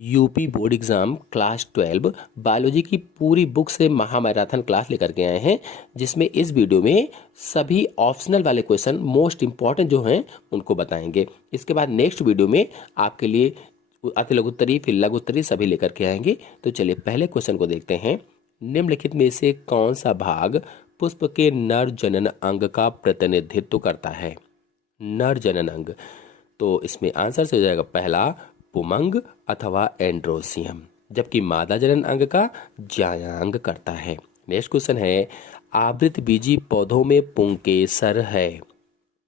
UP board exam class 12 biology की पूरी book से महामैराथन क्लास लेकर के आए हैं, जिसमें इस वीडियो में सभी ऑप्शनल वाले क्वेश्चन मोस्ट इंपॉर्टेंट जो हैं उनको बताएंगे। इसके बाद नेक्स्ट वीडियो में आपके लिए अति लघुत्तरी फिर लघुत्तरी सभी लेकर के आएंगे। तो चलिए पहले क्वेश्चन को देखते हैं। निम्नलिखित में से कौन सा भाग पुष्प के नर जनन अंग का प्रतिनिधित्व करता है? नर जनन अंग, तो इसमें आंसर से हो जाएगा पहला पुमंग अथवा एंड्रोसियम, जबकि मादा जनन अंग का ज्यायांग करता है। नेक्स्ट क्वेश्चन है, आवृत बीजी पौधों में पुंकेसर है।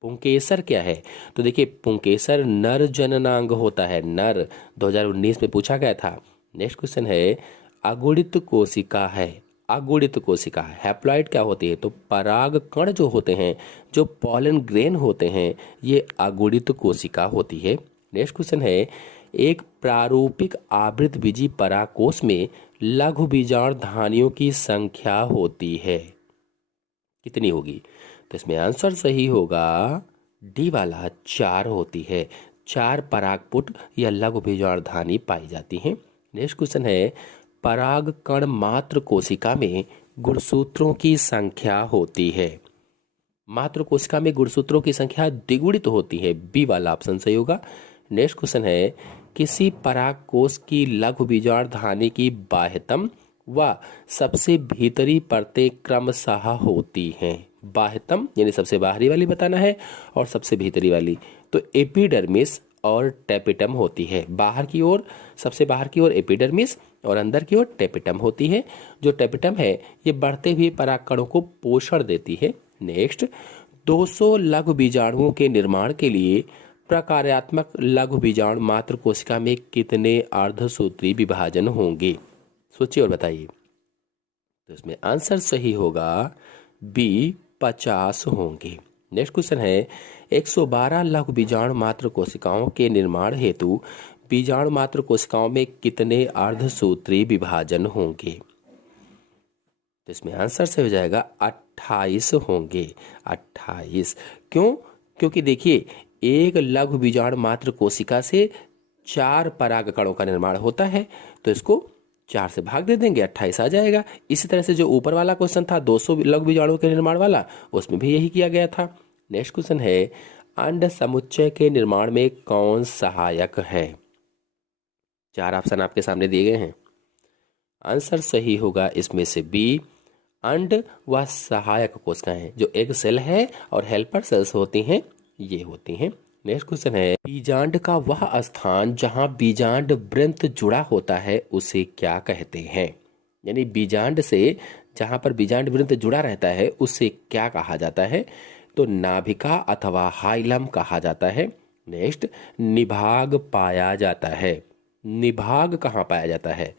पुंकेसर क्या है? तो देखिए पुंकेसर नर जननांग होता है। नर 2019 में पूछा गया था। नेक्स्ट क्वेश्चन है, अगुणित कोशिका है। अगुणित कोशिका हैप्लॉइड क्या होती है? तो पराग कण जो होते हैं, जो पॉलन ग्रेन होते हैं, ये अगुणित कोशिका होती है। नेक्स्ट क्वेश्चन है, एक प्रारूपिक आवृत बीजी परागकोश में लघु बीजाणु धानियों की संख्या होती है, कितनी होगी? तो इसमें आंसर सही होगा डी वाला 4 होती है। 4 परागपुट या लघु बीजाणु धानी पाई जाती हैं। नेक्स्ट क्वेश्चन है, पराग कण मात्र कोशिका में गुणसूत्रों की संख्या होती है। मात्र कोशिका में गुणसूत्रों की संख्या द्विगुणित होती है। बी वाला ऑप्शन सही होगा। नेक्स्ट क्वेश्चन है, किसी परागकोश की लघु बीजाणु धानी की बाह्यतम व सबसे भीतरी परतें क्रमशः होती हैं। बाह्यतम यानी सबसे बाहरी वाली बताना है, और सबसे भीतरी वाली तो एपिडर्मिस और टेपिटम होती है। बाहर की ओर, सबसे बाहर की ओर एपिडर्मिस और अंदर की ओर टेपिटम होती है। जो टेपिटम है ये बढ़ते हुए परागकणों को पोषण देती है। नेक्स्ट, 200 लघु बीजाणुओं के निर्माण के लिए प्रकार्यात्मक लघु बीजाणु मात्र कोशिका में कितने अर्धसूत्री विभाजन होंगे? सोचिए और बताइए। तो इसमें आंसर सही होगा बी 50 होंगे। नेक्स्ट क्वेश्चन है, 112 लघु बीजाणु मात्र कोशिकाओं के निर्माण हेतु बीजाणु मात्र कोशिकाओं में कितने अर्धसूत्री विभाजन होंगे? तो इसमें आंसर से हो जाएगा 28 होंगे। 28 क्यों? क्योंकि देखिए एक लघु बीजाणु मात्र कोशिका से 4 परागकणों का निर्माण होता है, तो इसको 4 से भाग दे देंगे, 28 आ जाएगा। इसी तरह से जो ऊपर वाला क्वेश्चन था 200 लघु बीजाणुओं के निर्माण वाला, उसमें भी यही किया गया था। नेक्स्ट क्वेश्चन है, अंड समुच्चय के निर्माण में कौन सहायक है? 4 ऑप्शन आपके सामने दिए गए हैं। आंसर सही होगा इसमें से बी, अंड व सहायक कोशिकाएं, जो एग सेल है और हेल्पर सेल्स होती हैं, ये होती हैं। नेक्स्ट क्वेश्चन है, बीजांड का वह स्थान जहां बीजांड वृंत जुड़ा होता है उसे क्या कहते हैं? यानी बीजांड से जहां पर बीजांड वृंत जुड़ा रहता है उसे क्या कहा जाता है? तो नाभिका अथवा हाइलम कहा जाता है। नेक्स्ट, निभाग पाया जाता है। निभाग कहाँ पाया जाता है?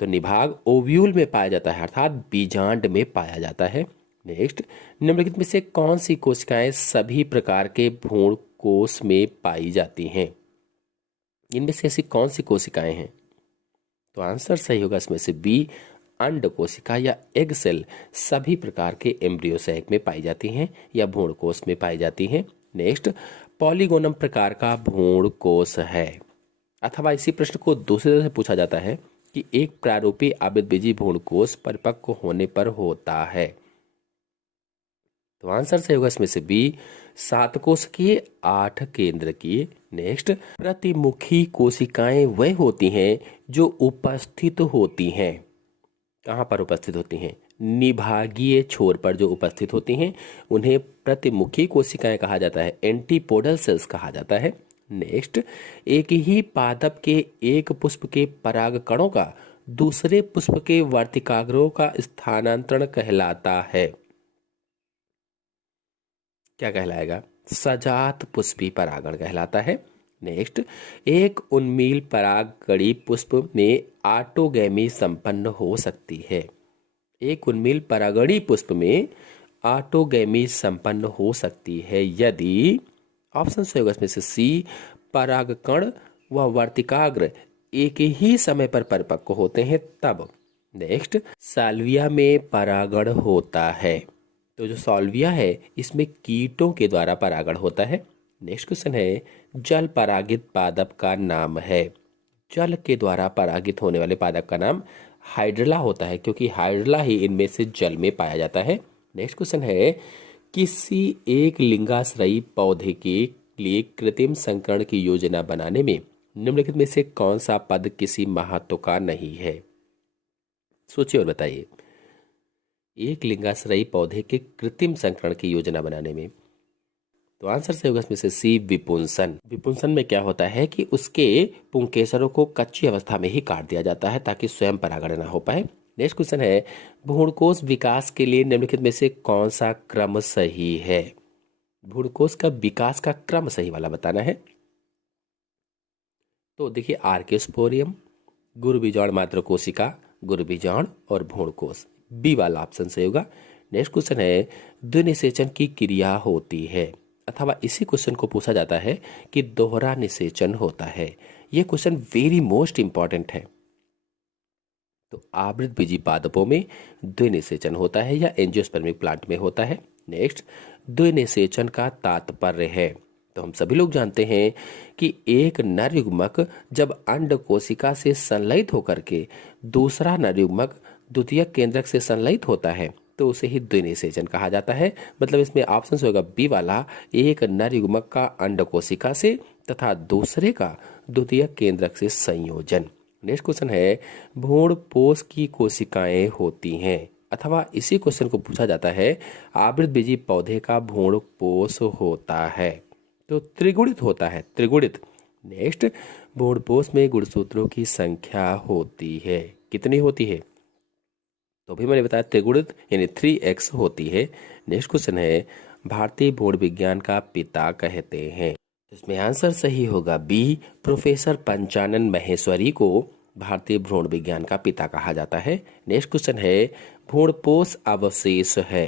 तो निभाग ओव्यूल में पाया जाता है, अर्थात बीजांड में पाया जाता है। नेक्स्ट, निम्नलिखित में से कौन सी कोशिकाएं सभी प्रकार के भ्रूण कोश में पाई जाती हैं? इनमें से ऐसी कौन सी कोशिकाएं हैं? तो आंसर सही होगा इसमें से बी, अंड कोशिका या एग सेल सभी प्रकार के एम्ब्रियो सैक में पाई जाती हैं या भ्रूण कोश में पाई जाती हैं। नेक्स्ट, पॉलीगोनम प्रकार का भ्रूण कोश है, अथवा इसी प्रश्न को दूसरे तरह से पूछा जाता है कि एक प्रारूपी आवृतबीजी भ्रूण कोश परिपक्व होने पर होता है। तो आंसर सही होगा इसमें से बी, 7 कोशिकीय 8 केंद्र की। नेक्स्ट, प्रतिमुखी कोशिकाएं वह होती हैं जो उपस्थित होती हैं, कहाँ पर उपस्थित होती हैं? निभागीय छोर पर जो उपस्थित होती हैं उन्हें प्रतिमुखी कोशिकाएं कहा जाता है, एंटीपोडल सेल्स कहा जाता है। नेक्स्ट, एक ही पादप के एक पुष्प के परागकणों का दूसरे पुष्प के वर्तिकाग्रों का स्थानांतरण कहलाता है, क्या कहलाएगा? सजात पुष्पी परागण कहलाता है। नेक्स्ट, एक उन्मील परागकड़ी पुष्प में ऑटोगैमी संपन्न हो सकती है। एक उन्मील परागड़ी पुष्प में ऑटोगैमी संपन्न हो सकती है यदि, ऑप्शन सही होगा इसमें से सी, परागकण व वर्तिकाग्र एक ही समय पर परिपक्व होते हैं तब। नेक्स्ट, साल्विया में परागण होता है, तो जो साल्विया है इसमें कीटों के द्वारा परागण होता है। नेक्स्ट क्वेश्चन है, जल परागित पादप का नाम है। जल के द्वारा परागित होने वाले पादप का नाम हाइड्रला होता है, क्योंकि हाइड्रला ही इनमें से जल में पाया जाता है। नेक्स्ट क्वेश्चन है, किसी एक लिंगाश्रयी पौधे के लिए कृत्रिम संकरण की योजना बनाने में निम्नलिखित में से कौन सा पद किसी महत्व का नहीं है? सोचिए और बताइए। एक लिंगाश्रयी पौधे के कृत्रिम संकरण की योजना बनाने में, तो आंसर से होगा इसमें से सी, विपुंसन। विपुंसन में क्या होता है कि उसके पुंकेसरों को कच्ची अवस्था में ही काट दिया जाता है ताकि स्वयं परागण ना हो पाए। नेक्स्ट क्वेश्चन है, भ्रूणकोश विकास के लिए निम्नलिखित में से कौन सा क्रम सही है? भ्रूणकोश का विकास का क्रम सही वाला बताना है। तो देखिए, आर्कियोस्पोरियम, गुरुबीजाणु मात्र कोशिका, गुरुबीजाणु और भ्रूणकोश, बी वाला ऑप्शन सही होगा। नेक्स्ट क्वेश्चन है, द्विनिषेचन की क्रिया होती है, अथवा इसी क्वेश्चन को पूछा जाता है कि दोहरा निषेचन होता है। यह क्वेश्चन वेरी मोस्ट इंपॉर्टेंट है। तो आवृत बीजी पादपों में द्विनिषेचन होता है या एंजियोस्पर्मिक प्लांट में होता है। नेक्स्ट, द्विनिषेचन का तात्पर्य है, तो हम सभी लोग जानते हैं कि एक नर युग्मक जब अंड कोशिका से संलयित होकर के दूसरा नर युग्मक द्वितीयक केंद्रक से संलयित होता है तो उसे ही द्विनिषेचन कहा जाता है। मतलब इसमें ऑप्शन होगा बी वाला, एक नर युग्मक का अंड कोशिका से तथा दूसरे का द्वितीयक केंद्रक से संयोजन। नेक्स्ट क्वेश्चन है, भ्रूणपोष की कोशिकाएं होती हैं, अथवा इसी क्वेश्चन को पूछा जाता है आवृत बीजी पौधे का भ्रूणपोष होता है, तो त्रिगुणित होता है, त्रिगुणित। नेक्स्ट, भ्रूणपोष में गुणसूत्रों की संख्या होती है, कितनी होती है? तो भी मैंने बताया त्रिगुणित यानी 3x होती है। नेक्स्ट क्वेश्चन है, भारतीय भ्रूण विज्ञान का पिता कहते हैं, इसमें आंसर सही होगा बी, प्रोफेसर पंचानन महेश्वरी को भारतीय भ्रूण विज्ञान का पिता कहा जाता है। नेक्स्ट क्वेश्चन है, भ्रूणपोष अवशेष है,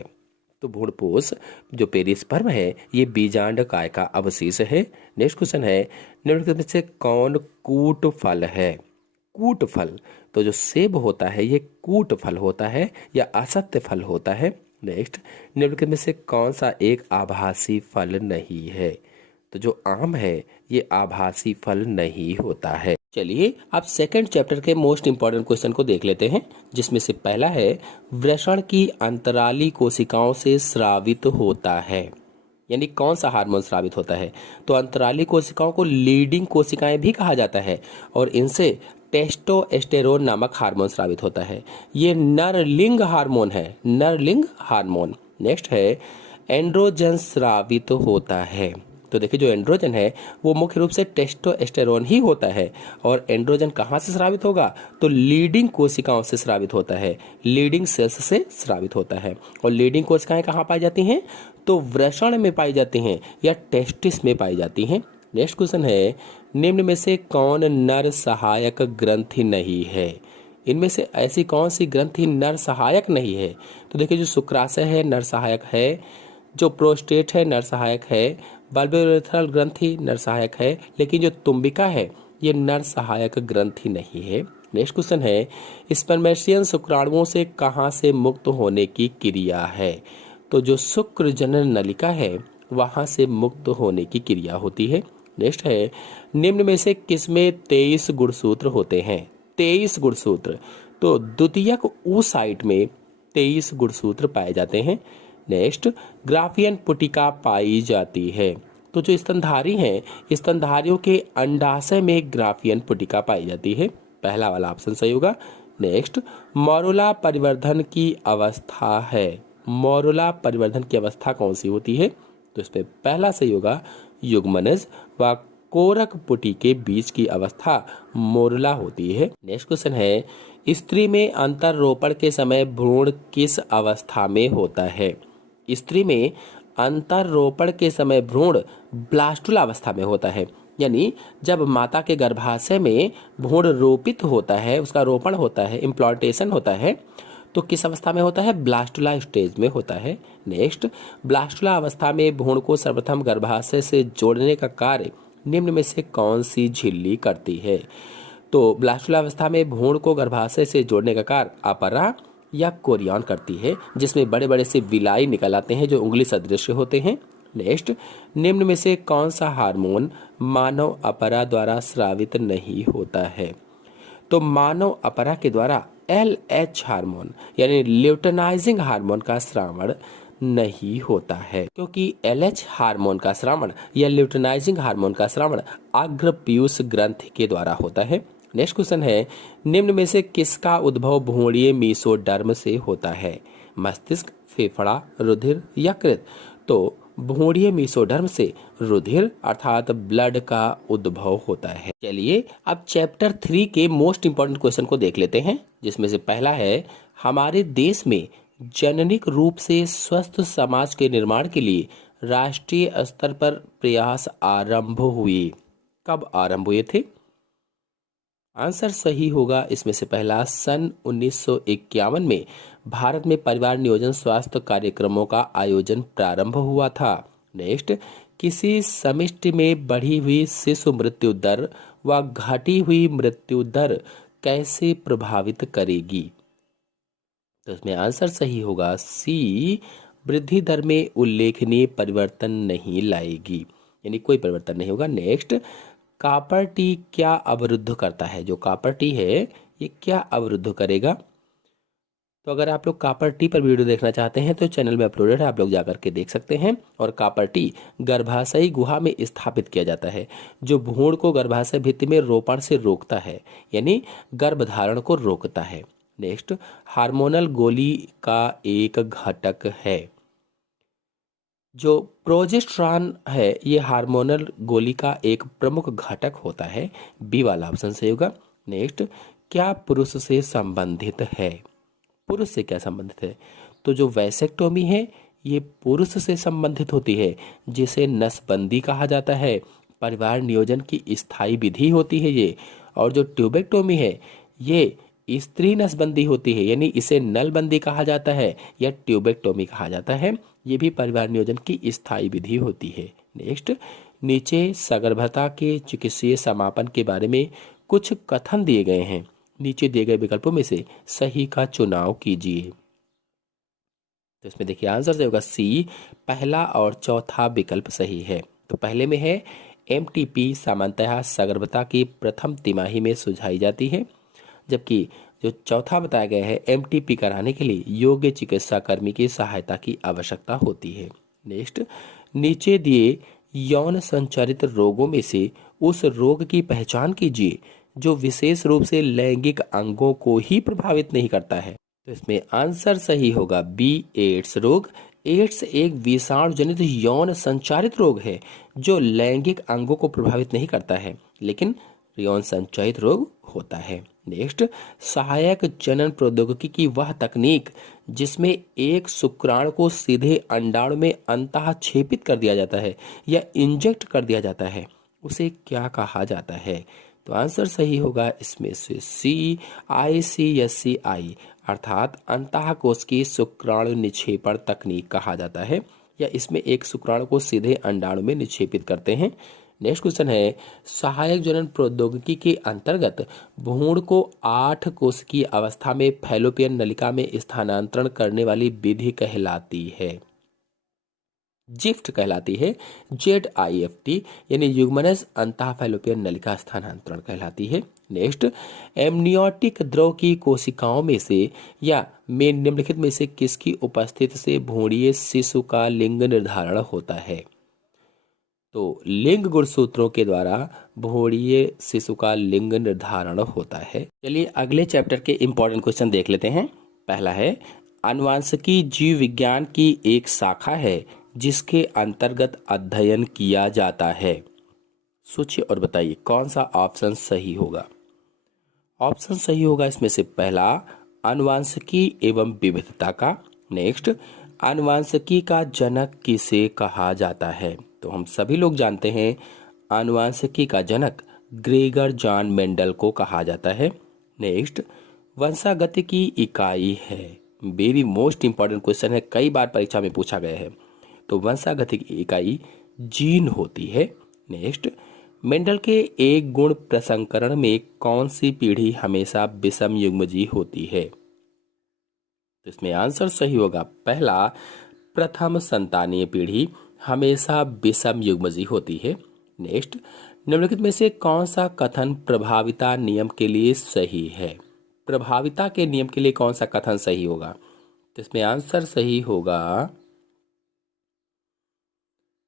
तो भ्रूणपोष जो पेरिस्पर्म है ये बीजांड काय का अवशेष है। नेक्स्ट क्वेश्चन है, निम्नलिखित में से कौन कूट फल है? कूट फल, तो जो सेब होता है ये कूट फल होता है या असत्य फल होता है। नेक्स्ट, निम्नलिखित में से कौन सा एक आभासी फल नहीं है? तो जो आम है ये आभासी फल नहीं होता है। चलिए अब सेकंड चैप्टर के मोस्ट इंपॉर्टेंट क्वेश्चन को देख लेते हैं, जिसमें से पहला है, वृषण की अंतराली कोशिकाओं से स्रावित होता है, यानी कौन सा हार्मोन स्रावित होता है? तो अंतराली कोशिकाओं को लीडिंग कोशिकाएं भी कहा जाता है और इनसे टेस्टोस्टेरोन नामक हार्मोन स्रावित होता है। ये नरलिंग हार्मोन है, नरलिंग हार्मोन। नेक्स्ट है, एंड्रोजन स्रावित होता है, तो देखिए जो एंड्रोजन है वो मुख्य रूप से टेस्टोस्टेरोन ही होता है और एंड्रोजन कहाँ से स्रावित होगा? तो लीडिंग कोशिकाओं से स्रावित होता है, लीडिंग सेल्स से स्रावित होता है। और लीडिंग कोशिकाएं कहाँ पाई जाती हैं? तो वृषण में पाई जाती हैं या टेस्टिस में पाई जाती हैं। नेक्स्ट क्वेश्चन है, निम्न में से कौन नर सहायक ग्रंथि नहीं है? इनमें से ऐसी कौन सी ग्रंथि नर सहायक नहीं है? तो देखिए जो शुक्राशय है नर सहायक है, जो प्रोस्टेट है नर सहायक है, बल्बोरेथ्रल ग्रंथि नर सहायक है, लेकिन जो तुम्बिका है ये नर सहायक ग्रंथि नहीं है। नेक्स्ट क्वेश्चन है, स्पर्मेशियन शुक्राणुओं से कहाँ से मुक्त होने की क्रिया है? तो जो शुक्र जनन नलिका है वहां से मुक्त होने की क्रिया होती है। नेक्स्ट है, निम्न में से किसमें 23 गुणसूत्र होते हैं? 23 गुणसूत्र, तो द्वितीयक oocyte में 23 गुणसूत्र पाए जाते हैं। नेक्स्ट, ग्राफियन पुटिका पाई जाती है, तो जो स्तनधारी हैं स्तनधारियों के अंडाशय में ग्राफियन पुटिका पाई जाती है, पहला वाला ऑप्शन सही होगा। नेक्स्ट, मोरुला परिवर्धन की अवस्था है, मोरुला परिवर्धन की अवस्था कौन सी होती है? तो इस पे पहला सही होगा, युग्मनज व कोरक पुटी के बीच की अवस्था मोरुला होती है। नेक्स्ट क्वेश्चन है, स्त्री में अंतररोपण के समय भ्रूण किस अवस्था में होता है? स्त्री में अंतररोपण के समय भ्रूण ब्लास्टुला अवस्था में होता है, यानी जब माता के गर्भाशय में भ्रूण रोपित होता है, उसका रोपण होता है, इम्प्लांटेशन होता है, तो किस अवस्था में होता है? ब्लास्टुला स्टेज में होता है। नेक्स्ट, ब्लास्टुला अवस्था में भ्रूण को सर्वप्रथम गर्भाशय से जोड़ने का कार्य निम्न में से कौन सी झिल्ली करती है? तो ब्लास्टुला अवस्था में भ्रूण को गर्भाशय से जोड़ने का कार्य अपरा या कोरियन करती है, जिसमें बड़े बड़े से विलाई निकल आते हैं जो उंगली सदृश होते हैं। नेक्स्ट, निम्न में से कौन सा हार्मोन मानव अपरा द्वारा स्रावित नहीं होता है? तो मानव अपरा के द्वारा LH हार्मोन यानी ल्यूटेनाइजिंग हार्मोन का स्रावण नहीं होता है, क्योंकि LH हार्मोन का स्रावण या ल्यूटेनाइजिंग हार्मोन का स्रावण अग्र पीयूष ग्रंथि के द्वारा होता है। नेक्स्ट क्वेश्चन है, निम्न में से किसका उद्भव भ्रूणीय मेसोडर्म से होता है? मस्तिष्क, फेफड़ा, रुधिर, यकृत? तो भ्रूणीय मेसोडर्म से रुधिर अर्थात ब्लड का उद्भव होता है। चलिए अब चैप्टर 3 के मोस्ट इंपॉर्टेंट क्वेश्चन को देख लेते हैं, जिसमें से पहला है, हमारे देश में जननिक रूप से स्वस्थ समाज के निर्माण के लिए राष्ट्रीय स्तर पर प्रयास आरंभ हुए। कब आरंभ हुए थे? आंसर सही होगा इसमें से पहला, सन 1951 में भारत में परिवार नियोजन स्वास्थ्य कार्यक्रमों का आयोजन प्रारंभ हुआ था। नेक्स्ट, किसी समिष्टि में बढ़ी हुई शिशु मृत्यु दर व घटी हुई मृत्यु दर कैसे प्रभावित करेगी? तो इसमें आंसर सही होगा सी, वृद्धि दर में उल्लेखनीय परिवर्तन नहीं लाएगी, यानी कोई परिवर्तन नहीं होगा। नेक्स्ट, कॉपर टी क्या अवरुद्ध करता है? जो कॉपर टी है ये क्या अवरुद्ध करेगा? तो अगर आप लोग कॉपर टी पर वीडियो देखना चाहते हैं तो चैनल में अपलोडेड है, आप लोग जाकर के देख सकते हैं। और कॉपर टी गर्भाशयी गुहा में स्थापित किया जाता है, जो भ्रूण को गर्भाशय भित्ति में रोपण से रोकता है, यानी गर्भधारण को रोकता है। नेक्स्ट, हार्मोनल गोली का एक घटक है। जो प्रोजेस्टेरॉन है ये हार्मोनल गोली का एक प्रमुख घटक होता है। बी वाला ऑप्शन सही होगा। नेक्स्ट, क्या पुरुष से संबंधित है? पुरुष से क्या संबंधित है? तो जो वैसेक्टोमी है ये पुरुष से संबंधित होती है, जिसे नसबंदी कहा जाता है। परिवार नियोजन की स्थायी विधि होती है ये। और जो ट्यूबेक्टोमी है ये स्त्री नसबंदी होती है, यानी इसे नलबंदी कहा जाता है या ट्यूबेक्टोमी कहा जाता है। ये भी परिवार नियोजन की स्थायी विधि होती है। नेक्स्ट, नीचे सगर्भता के चिकित्सीय समापन के बारे में कुछ कथन दिए गए हैं, नीचे दिए गए विकल्पों में से सही का चुनाव कीजिए। तो इसमें देखिए आंसर सही होगा सी, पहला और चौथा विकल्प सही है। तो पहले में है MTP सामान्यतः सगर्भता की प्रथम तिमाही में सुझाई जाती है, जबकि जो चौथा बताया गया है MTP कराने के लिए योग्य चिकित्सा कर्मी की सहायता की आवश्यकता होती है। नेक्स्ट, नीचे दिए यौन संचारित रोगों में से उस रोग की पहचान कीजिए जो विशेष रूप से लैंगिक अंगों को ही प्रभावित नहीं करता है। तो इसमें आंसर सही होगा बी, एड्स रोग। एड्स एक विषाणु जनित यौन संचारित रोग है जो लैंगिक अंगों को प्रभावित नहीं करता है, लेकिन यौन संचारित रोग होता है। नेक्स्ट, सहायक जनन प्रौद्योगिकी की वह तकनीक जिसमें एक शुक्राणु को सीधे अंडाणु में अंतः छेपित कर दिया जाता है या इंजेक्ट कर दिया जाता है, उसे क्या कहा जाता है? तो आंसर सही होगा इसमें से सी, ICSCI अर्थात अंतःकोशिकीय शुक्राणु निक्षेपण तकनीक कहा जाता है, या इसमें एक शुक्राणु को सीधे अंडाणु में निक्षेपित करते हैं। नेक्स्ट क्वेश्चन है, सहायक जनन प्रौद्योगिकी के अंतर्गत भ्रूण को 8 कोशिकीय अवस्था में फैलोपियन नलिका में स्थानांतरण करने वाली विधि कहलाती है? जिफ्ट कहलाती है, ZIFT यानी युग्मनज अंतः फैलोपियन नलिका स्थानांतरण कहलाती है। नेक्स्ट, एमनियोटिक द्रव की कोशिकाओं में से या में निम्नलिखित में से किसकी उपस्थिति से भ्रूणीय शिशु का लिंग निर्धारण होता है? तो लिंग गुणसूत्रों के द्वारा भ्रूणीय शिशु का लिंग निर्धारण होता है। चलिए अगले चैप्टर के इंपॉर्टेंट क्वेश्चन देख लेते हैं। पहला है, आनुवांशिकी जीव विज्ञान की एक शाखा है जिसके अंतर्गत अध्ययन किया जाता है। सोचिए और बताइए कौन सा ऑप्शन सही होगा? ऑप्शन सही होगा इसमें से पहला, आनुवांशिकी एवं विविधता का। नेक्स्ट, आनुवांशिकी का जनक किसे कहा जाता है? तो हम सभी लोग जानते हैं आनुवांशिकी का जनक ग्रेगर जॉन मेंडल को कहा जाता है। नेक्स्ट, वंशागति की इकाई है। वेरी मोस्ट इंपॉर्टेंट क्वेश्चन है, कई बार परीक्षा में पूछा गया है। तो वंशागति की इकाई जीन होती है। नेक्स्ट, मेंडल के एक गुण प्रसंकरण में कौन सी पीढ़ी हमेशा विषम युग्मजी होती है? तो इसमें आंसर सही होगा पहला, प्रथम संतानीय पीढ़ी हमेशा विषम युग्मजी होती है। नेक्स्ट, निम्नलिखित में से कौन सा कथन प्रभाविता नियम के लिए सही है? प्रभाविता के नियम के लिए कौन सा कथन सही होगा? तो इसमें आंसर सही होगा,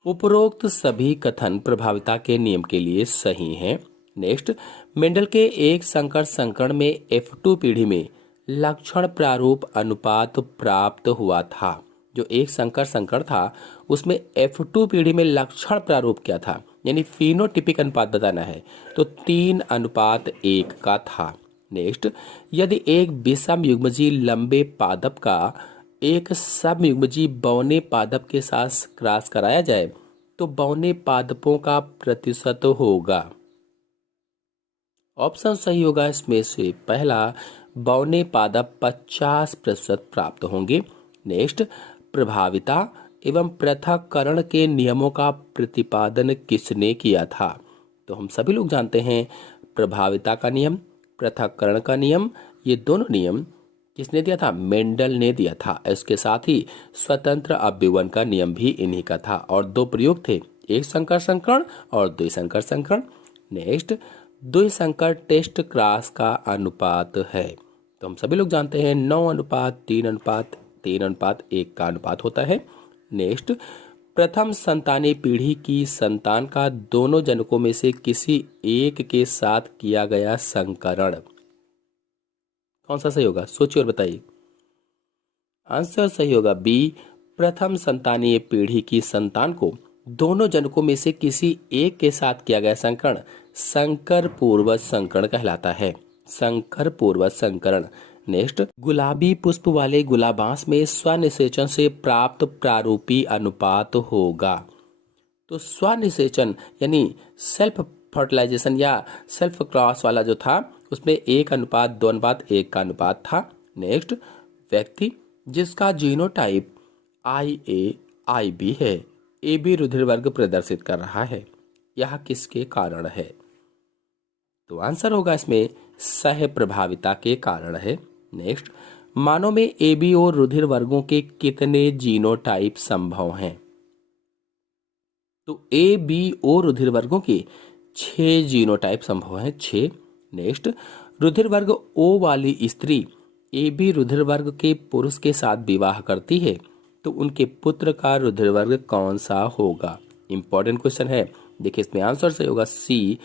उपरोक्त सभी कथन प्रभाविता के नियम के लिए सही हैं। नेक्स्ट, मेंडल के एक संकर संकरण में F2 पीढ़ी में लक्षण प्रारूप अनुपात प्राप्त हुआ था। जो एक संकर संकरण था उसमें F2 पीढ़ी में लक्षण प्रारूप क्या था, यानी फिनोटिपिक अनुपात बताना है, तो 3:1 का था। नेक्स्ट, यदि एक विषम युग्मजी लंबे पादप का एक समयुग्मजी बौने पादप के साथ क्रॉस कराया जाए तो बौने पादपों का प्रतिशत होगा। ऑप्शन सही होगा इसमें से पहला, बौने पादप 50% प्राप्त होंगे। नेक्स्ट, प्रभाविता एवं पृथक्करण के नियमों का प्रतिपादन किसने किया था? तो हम सभी लोग जानते हैं प्रभाविता का नियम, पृथक्करण का नियम, ये दोनों नियम किसने दिया था? मेंडल ने दिया था। इसके साथ ही स्वतंत्र अभ्युगम का नियम भी इन्हीं का था और दो प्रयोग थे, एक संकर संकरण और द्विसंकर संकरण। नेक्स्ट, द्विसंकर टेस्ट क्रॉस का अनुपात है, तो हम सभी लोग जानते हैं 9:3:3:1 का अनुपात होता है। नेक्स्ट, प्रथम संतानी पीढ़ी की संतान का दोनों जनकों में से किसी एक के साथ किया गया संकरण कौन सा सही होगा? सोचिए और बताइए। आंसर सही होगा बी, प्रथम संतानीय पीढ़ी की संतान को दोनों जनकों में से किसी एक के साथ किया गया संकरण संकर पूर्वज संकरण कहलाता है। संकर पूर्वज संकरण। नेक्स्ट, गुलाबी पुष्प वाले गुलाबांस में स्वनिषेचन से प्राप्त प्रारूपी अनुपात होगा। तो स्वनिषेचन यानी सेल्फ फर्टिलाइजेशन या सेल्फ क्रॉस वाला जो था उसमें 1:2:1 का अनुपात था। नेक्स्ट, व्यक्ति जिसका जीनोटाइप IA-IB है, AB रुधिर वर्ग प्रदर्शित कर रहा है, यह किसके कारण है? तो आंसर होगा इसमें सह प्रभाविता के कारण है। नेक्स्ट, मानव में AB और रुधिर वर्गों के कितने जीनोटाइप संभव हैं? तो AB-O रुधिर वर्गों के 6 जीनोटाइप संभव हैं, 6। नेक्स्ट, रुधिर वर्ग O वाली स्त्री AB रुधिर वर्ग के पुरुष के साथ विवाह करती है तो उनके पुत्र का रुधिर वर्ग कौन सा होगा? इंपॉर्टेंट क्वेश्चन है। देखिए इसमें आंसर सही होगा C,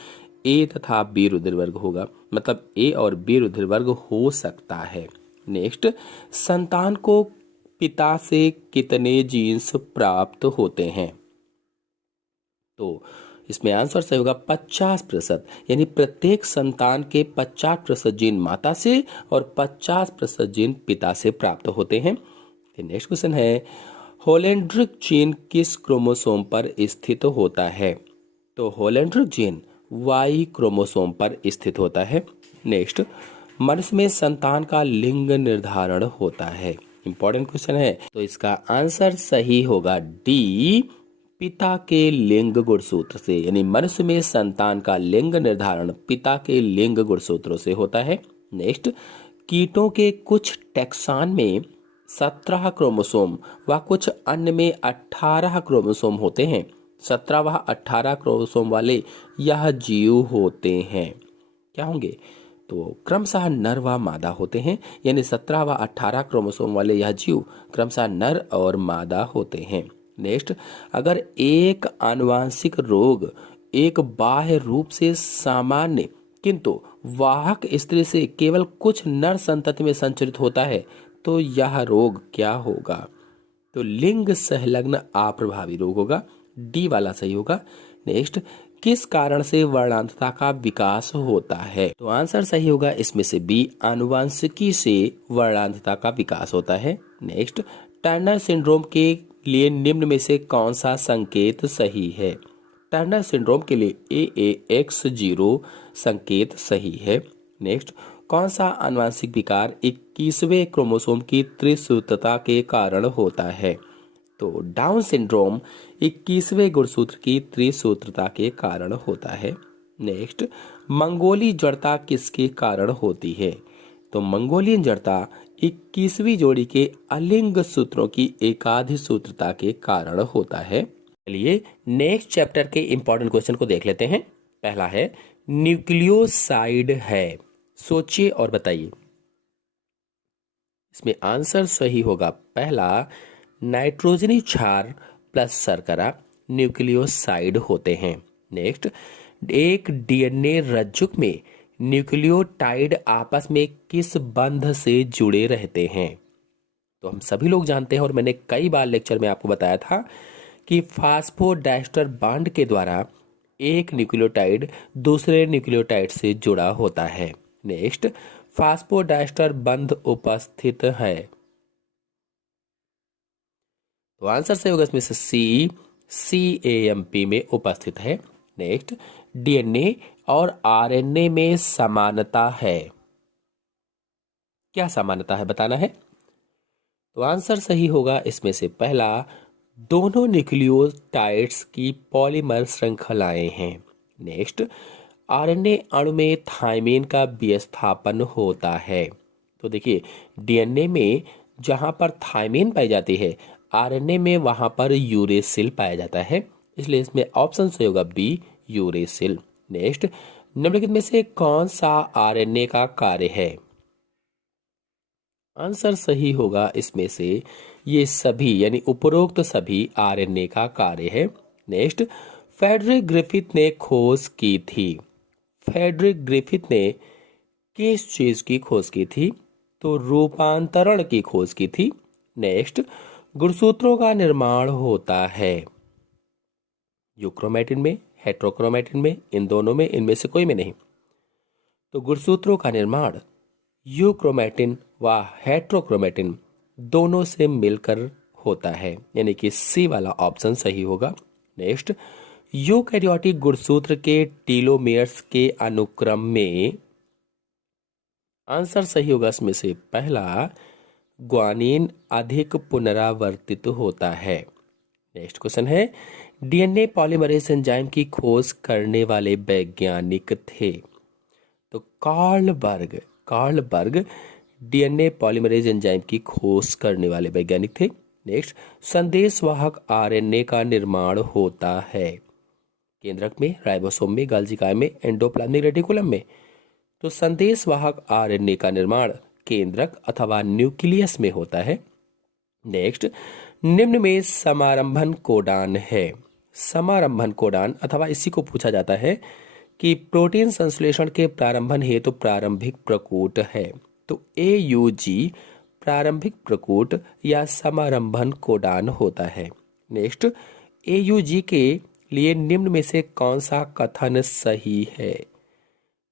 A तथा B रुधिर वर्ग होगा, मतलब A और B रुधिर वर्ग हो सकता है। नेक्स्ट, संतान को पिता से कितने जीन्स प्राप्त होते हैं? तो इसमें आंसर सही होगा 50%, यानी प्रत्येक संतान के 50% जीन माता से और 50% जीन पिता से प्राप्त होते हैं। नेक्स्ट क्वेश्चन है, होलेंड्रिक जीन किस क्रोमोसोम पर स्थित होता है? तो होलेंड्रिक जीन Y क्रोमोसोम पर स्थित होता है। नेक्स्ट, मनुष्य में संतान का लिंग निर्धारण होता है। इंपॉर्टेंट क्वेश्चन है, तो इसका आंसर सही होगा डी, पिता के लिंग गुणसूत्र से, यानी मनुष्य में संतान का लिंग निर्धारण पिता के लिंग गुणसूत्रों से होता है। नेक्स्ट, कीटों के कुछ टैक्सान में 17 क्रोमोसोम व कुछ अन्य में 18 क्रोमोसोम होते हैं। 17 व 18 क्रोमोसोम वाले यह जीव होते हैं, क्या होंगे? तो क्रमशः नर व मादा होते हैं, यानी 17 व 18 क्रोमोसोम वाले यह जीव क्रमशः नर और मादा होते हैं। नेक्स्ट, अगर एक आनुवांशिक रोग एक बाह्य रूप से सामान्य किंतु वाहक स्त्री से केवल कुछ नर संतति में संचरित होता है तो यह रोग क्या होगा? तो लिंग संलग्न अप्रभावी रोग होगा, डी वाला सही होगा। नेक्स्ट, किस कारण से वर्णांतता का विकास होता है? तो आंसर सही होगा इसमें से बी, आनुवांशिकी से वर्णांतता का विकास होता है। नेक्स्ट, टर्नर सिंड्रोम के लिए निम्न में से कौन सा संकेत सही है? टर्नर सिंड्रोम के लिए AAX0 संकेत सही है। नेक्स्ट, कौन सा आनुवांशिक विकार 21वें क्रोमोसोम की त्रिसूत्रता के कारण होता है? तो डाउन सिंड्रोम 21वें गुणसूत्र की त्रिसूत्रता के कारण होता है। नेक्स्ट, मंगोली जड़ता किसके कारण होती है? तो मंगोलियन जड़ता 21वीं जोड़ी के अलिंग सूत्रों की एकाधिक सूत्रता के कारण होता है। चलिए नेक्स्ट चैप्टर के इंपॉर्टेंट क्वेश्चन को देख लेते हैं। पहला है न्यूक्लियोसाइड है, सोचिए और बताइए। इसमें आंसर सही होगा पहला, नाइट्रोजनी क्षार प्लस शर्करा न्यूक्लियोसाइड होते हैं। नेक्स्ट, एक डीएनए रज्जुक में न्यूक्लियोटाइड आपस में किस बंध से जुड़े रहते हैं? तो हम सभी लोग जानते हैं और मैंने कई बार लेक्चर में आपको बताया था कि फास्फोडाइस्टर बॉन्ड के द्वारा एक न्यूक्लियोटाइड दूसरे न्यूक्लियोटाइड से जुड़ा होता है। नेक्स्ट, फास्फोडाइस्टर बंध उपस्थित है। तो आंसर सही होगा इसमें से सी, CAMP में उपस्थित है। नेक्स्ट, डीएनए और आरएनए में समानता है। क्या समानता है बताना है। तो आंसर सही होगा इसमें से पहला, दोनों न्यूक्लियोटाइड्स की पॉलीमर श्रृंखलाएं हैं। नेक्स्ट, आरएनए अणु में थाइमिन का विस्थापन होता है। तो देखिए डीएनए में जहां पर थाइमिन पाई जाती है, आरएनए में वहां पर यूरेसिल पाया जाता है, इसलिए इसमें ऑप्शन सही होगा बी, यूरेसिल। नेक्स्ट, निम्नलिखित में से कौन सा आरएनए का कार्य है? आंसर सही होगा इसमें से ये सभी यानी उपरोक्त सभी आरएनए का कार्य है। नेक्स्ट, फ्रेडरिक ग्रिफिथ ने खोज की थी। फ्रेडरिक ग्रिफिथ ने किस चीज की खोज की थी? तो रूपांतरण की खोज की थी। नेक्स्ट, गुणसूत्रों का निर्माण होता है यूक्रोमैटिन में, हेट्रोक्रोमैटिन में, इन दोनों में, इनमें से कोई में नहीं। तो गुणसूत्रों का निर्माण यूक्रोमैटिन व हेट्रोक्रोमैटिन दोनों से मिलकर होता है, यानी कि सी वाला ऑप्शन सही होगा। नेक्स्ट, यूकैरियोटिक गुणसूत्र के टीलोमेयर्स के अनुक्रम में आंसर सही होगा इसमें से पहला, ग्वानिन अधिक पुनरावर्तित होता है। नेक्स्ट क्वेश्चन है, डीएनए पॉलीमरेज एंजाइम की खोज करने वाले वैज्ञानिक थे। तो कार्ल बर्ग डीएनए पॉलीमरेज एंजाइम की खोज करने वाले वैज्ञानिक थे। नेक्स्ट, संदेशवाहक आरएनए का निर्माण होता है केंद्रक में, राइबोसोम में, गोल्गी कायल में, एंडोप्लाज्मिक रेटिकुलम में। तो संदेशवाहक आरएनए का निर्माण केंद्रक अथवा न्यूक्लियस में होता है। नेक्स्ट, निम्न में समारंभन कोडान है। समारंभन कोडान अथवा इसी को पूछा जाता है कि प्रोटीन संश्लेषण के प्रारंभन हेतु प्रारंभिक प्रकूट है। तो AUG प्रारंभिक प्रकूट या समारंभन कोडान होता है। नेक्स्ट, AUG के लिए निम्न में से कौन सा कथन सही है?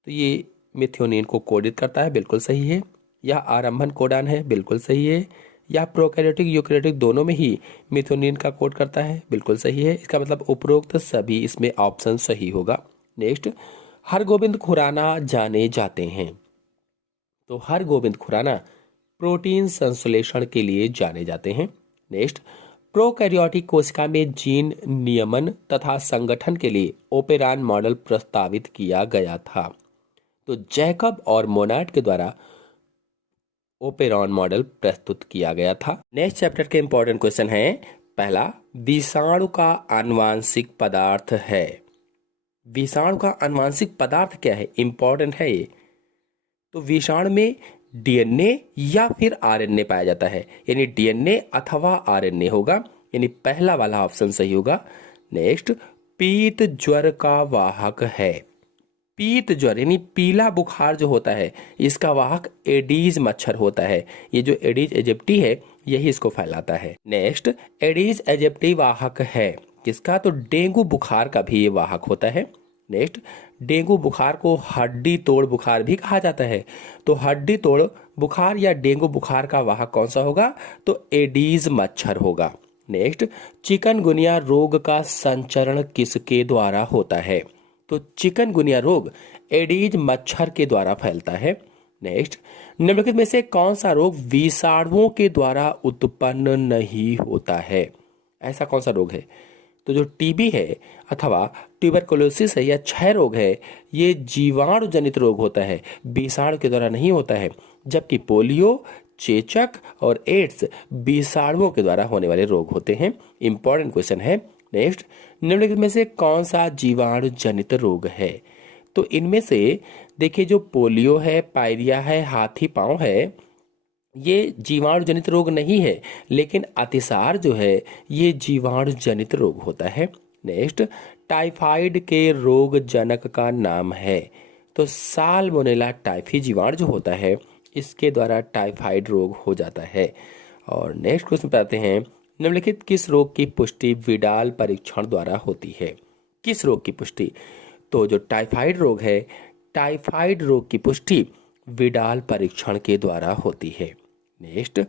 तो ये मिथ्योनिन को कोडित करता है, बिल्कुल सही है। यह आरंभन कोडान है, बिल्कुल सही है। या प्रोकैरियोटिक यूकैरियोटिक दोनों में ही मिथ्योनिन का कोड करता है, बिल्कुल सही है। इसका मतलब उपरोक्त सभी इसमें ऑप्शन सही होगा। नेक्स्ट, हरगोविंद खुराना जाने जाते हैं। तो हरगोविंद खुराना प्रोटीन संश्लेषण के लिए जाने जाते हैं। नेक्स्ट, प्रोकैरियोटिक कोशिका में जीन नियमन तथा संगठन के लिए ओपेरॉन मॉडल प्रस्तावित किया गया था। तो जैकब और मोनाट के द्वारा ओपेरॉन मॉडल प्रस्तुत किया गया था। नेक्स्ट चैप्टर के इंपॉर्टेंट क्वेश्चन है, पहला, विषाणु का आनुवांशिक पदार्थ है। विषाणु का आनुवांशिक पदार्थ क्या है? इंपॉर्टेंट है ये। तो विषाणु में डीएनए या फिर आरएनए पाया जाता है, यानी डीएनए अथवा आरएनए होगा, यानी पहला वाला ऑप्शन सही होगा। नेक्स्ट, पीत ज्वर का वाहक है। पीत ज्वर यानी पीला बुखार जो होता है, इसका वाहक एडीज मच्छर होता है। ये जो एडीज एजिप्टी है यही इसको फैलाता है। नेक्स्ट, एडीज एजिप्टी वाहक है किसका? तो डेंगू बुखार का भी ये वाहक होता है। नेक्स्ट, डेंगू बुखार को हड्डी तोड़ बुखार भी कहा जाता है। तो हड्डी तोड़ बुखार या डेंगू बुखार का वाहक कौन सा होगा? तो एडीज मच्छर होगा। नेक्स्ट, चिकनगुनिया रोग का संचरण किसके द्वारा होता है? तो चिकनगुनिया रोग एडीज मच्छर के द्वारा फैलता है। नेक्स्ट, निम्नलिखित में से कौन सा रोग विषाणुओं के द्वारा उत्पन्न नहीं होता है? ऐसा कौन सा रोग है? तो जो टीबी है अथवा ट्यूबरकुलोसिस है या क्षय रोग है, ये जीवाणु जनित रोग होता है, विषाणु के द्वारा नहीं होता है। जबकि पोलियो, चेचक और एड्स विषाणुओं के द्वारा होने वाले रोग होते हैं। इंपॉर्टेंट क्वेश्चन है, नेक्स्ट, निम्नलिखित में से कौन सा जीवाणु जनित रोग है? तो इनमें से देखिए, जो पोलियो है, पायरिया है, हाथी पांव है, ये जीवाणु जनित रोग नहीं है, लेकिन अतिसार जो है ये जीवाणु जनित रोग होता है। नेक्स्ट, टाइफाइड के रोग जनक का नाम है? तो साल्मोनेला टाइफी जीवाणु जो होता है इसके द्वारा टाइफाइड रोग हो जाता है। और नेक्स्ट क्वेश्चन पे आते हैं, निम्नलिखित किस रोग की पुष्टि विडाल परीक्षण द्वारा होती है? किस रोग की पुष्टि? तो जो टाइफाइड रोग है, टाइफाइड रोग की पुष्टि विडाल परीक्षण के द्वारा होती है। नेक्स्ट,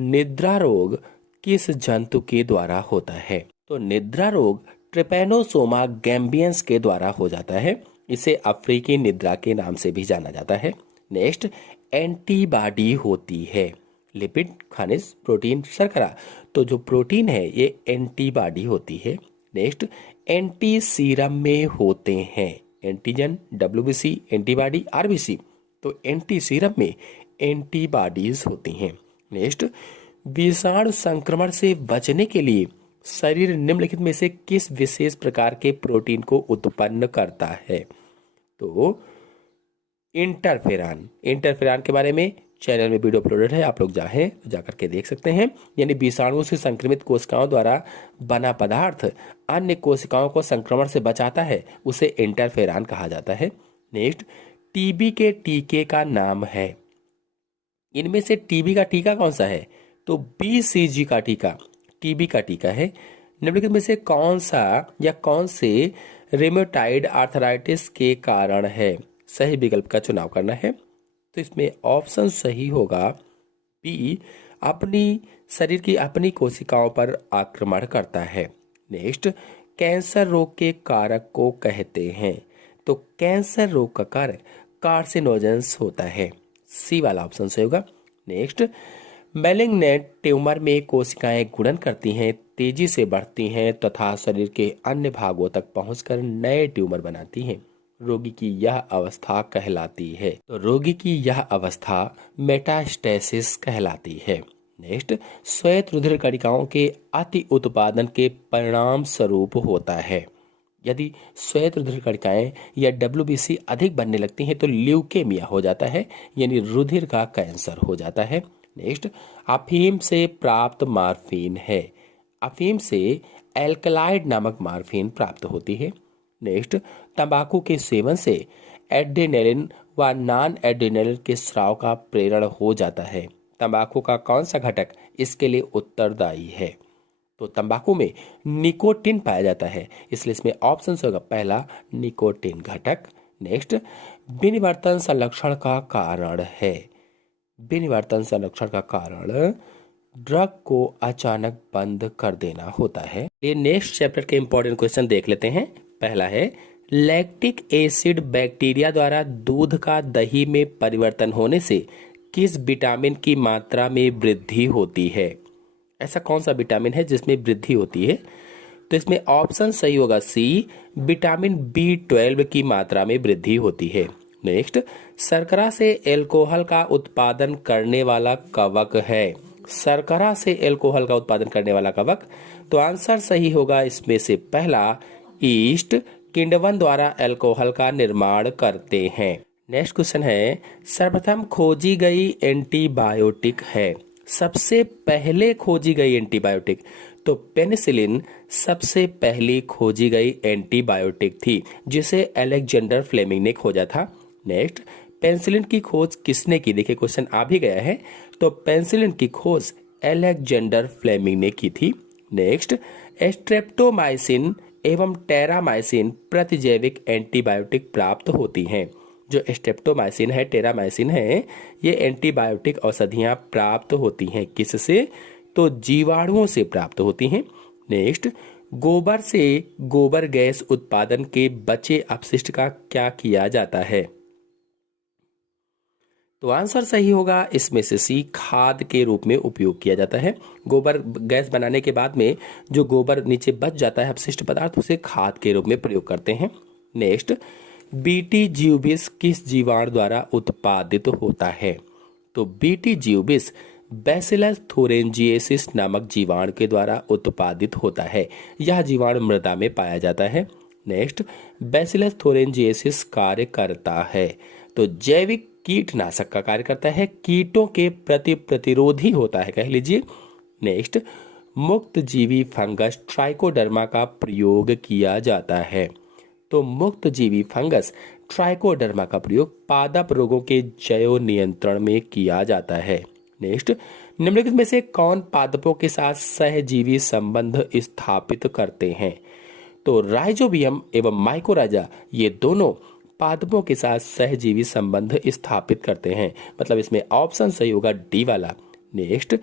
निद्रा रोग किस जंतु के द्वारा होता है? तो निद्रा रोग ट्रिपैनोसोमा गैम्बियंस के द्वारा हो जाता है। इसे अफ्रीकी निद्रा के नाम से भी जाना जाता है। नेक्स्ट, एंटीबॉडी होती है, लिपिड, खनिज, प्रोटीन, शर्करा। तो जो प्रोटीन है ये एंटीबॉडी होती है। नेक्स्ट, एंटी सीरम में होते हैं, एंटीजन, डब्ल्यूबीसी, एंटीबॉडी, आरबीसी। तो एंटी सीरम में एंटीबॉडीज होती हैं। नेक्स्ट, विषाणु संक्रमण से बचने के लिए शरीर निम्नलिखित में से किस विशेष प्रकार के प्रोटीन को उत्पन्न करता है? तो इंटरफेरान। इंटरफेरान के बारे में चैनल में वीडियो अपलोडेड है, आप लोग चाहें तो जाकर के देख सकते हैं। यानी विषाणुओं से संक्रमित कोशिकाओं द्वारा बना पदार्थ अन्य कोशिकाओं को संक्रमण से बचाता है, उसे इंटरफेरान कहा जाता है। नेक्स्ट, टीबी के टीके का नाम है? इनमें से टीबी का टीका कौन सा है? तो बीसीजी का टीका टीबी का टीका है। निम्नलिखित में से कौन सा या कौन से रेमेटॉइड आर्थराइटिस के कारण है? सही विकल्प का चुनाव करना है। तो इसमें ऑप्शन सही होगा बी, अपनी शरीर की अपनी कोशिकाओं पर आक्रमण करता है। नेक्स्ट, कैंसर रोग के कारक को कहते हैं? तो कैंसर रोग का कारक कार्सिनोजेंस होता है, सी वाला ऑप्शन सही होगा। नेक्स्ट, मैलिग्नेंट ट्यूमर में कोशिकाएं गुणन करती हैं, तेजी से बढ़ती हैं तथा शरीर के अन्य भागों तक पहुंचकर नए ट्यूमर बनाती हैं। रोगी की यह अवस्था कहलाती है? तो रोगी की यह अवस्था मेटास्टेसिस कहलाती है। नेक्स्ट, श्वेत रुधिर कणिकाओं के अति उत्पादन के परिणाम स्वरूप होता है? यदि श्वेत रुधिर कणिकाएं या डब्ल्यूबीसी अधिक बनने लगती हैं तो ल्यूकेमिया हो जाता है, यानी रुधिर का कैंसर हो जाता है। नेक्स्ट, अफीम से प्राप्त मार्फिन है? अफीम से एल्कलाइड नामक मार्फिन प्राप्त होती है। नेक्स्ट, तंबाकू के सेवन से एड्रेनलिन व नॉन एड्रेनलिन के स्राव का प्रेरण हो जाता है। तंबाकू का कौन सा घटक इसके लिए उत्तरदायी है? तो तंबाकू में निकोटिन पाया जाता है, इसलिए इसमें ऑप्शन होगा पहला, निकोटिन घटक। नेक्स्ट, विनिवर्तन संरक्षण का कारण है? विनिवर्तन संरक्षण का कारण ड्रग को अचानक बंद कर देना होता है। ये नेक्स्ट चैप्टर के इंपॉर्टेंट क्वेश्चन देख लेते हैं। पहला है, लैक्टिक एसिड बैक्टीरिया द्वारा दूध का दही में परिवर्तन होने से किस विटामिन की मात्रा में वृद्धि होती है? ऐसा कौन सा विटामिन है जिसमें वृद्धि होती है? तो इसमें ऑप्शन सही होगा सी, विटामिन B12 की मात्रा में वृद्धि होती है। नेक्स्ट, शर्करा से एल्कोहल का उत्पादन करने वाला कवक है? शर्करा से एल्कोहल का उत्पादन करने वाला कवक, तो आंसर सही होगा इसमें से पहला, ईस्ट, किण्वन द्वारा एल्कोहल का निर्माण करते हैं। नेक्स्ट क्वेश्चन है, सर्वप्रथम खोजी गई एंटीबायोटिक है? सबसे पहले खोजी गई एंटीबायोटिक, तो पेनिसिलिन सबसे पहली खोजी गई एंटीबायोटिक थी, जिसे अलेक्जेंडर फ्लेमिंग ने खोजा था। नेक्स्ट, पेनिसिलिन की खोज किसने की? देखिए क्वेश्चन आ भी गया है, तो पेनिसिलिन की खोज अलेक्जेंडर फ्लेमिंग ने की थी। नेक्स्ट, स्ट्रेप्टोमाइसिन एवं टेरामाइसिन प्रतिजैविक एंटीबायोटिक प्राप्त होती हैं? जो स्ट्रेप्टोमाइसिन है, टेरामाइसिन है, ये एंटीबायोटिक औषधियां प्राप्त होती हैं किससे? तो जीवाणुओं से प्राप्त होती हैं। नेक्स्ट, गोबर से गोबर गैस उत्पादन के बचे अपशिष्ट का क्या किया जाता है? तो आंसर सही होगा इसमें से सी, खाद के रूप में उपयोग किया जाता है। गोबर गैस बनाने के बाद में जो गोबर नीचे बच जाता है अपशिष्ट पदार्थ, उसे खाद के रूप में प्रयोग करते हैं। नेक्स्ट, बीटी जीवविष किस जीवाणु द्वारा उत्पादित होता है? तो बीटी जीवविष बैसिलस थोरेंजिएसिस नामक जीवाणु के द्वारा उत्पादित होता है। यह जीवाणु मृदा में पाया जाता है। नेक्स्ट, बैसिलस थोरेंजिएसिस कार्य करता है तो जैविक कीटनाशक का कार्य करता है, कीटों के प्रति प्रतिरोधी होता है, कह लीजिए। नेक्स्ट, मुक्त जीवी फंगस ट्राइकोडर्मा का प्रयोग किया जाता है। तो मुक्त जीवी फंगस ट्राइकोडर्मा का प्रयोग पादप रोगों के जैव नियंत्रण में किया जाता है। नेक्स्ट, निम्नलिखित में से कौन पादपों के साथ सहजीवी संबंध स्थापित करते हैं? तो राइजोबियम एवं माइकोराजा ये दोनों पादपों के साथ सहजीवी संबंध स्थापित करते हैं, मतलब इसमें ऑप्शन सही होगा डी वाला। नेक्स्ट,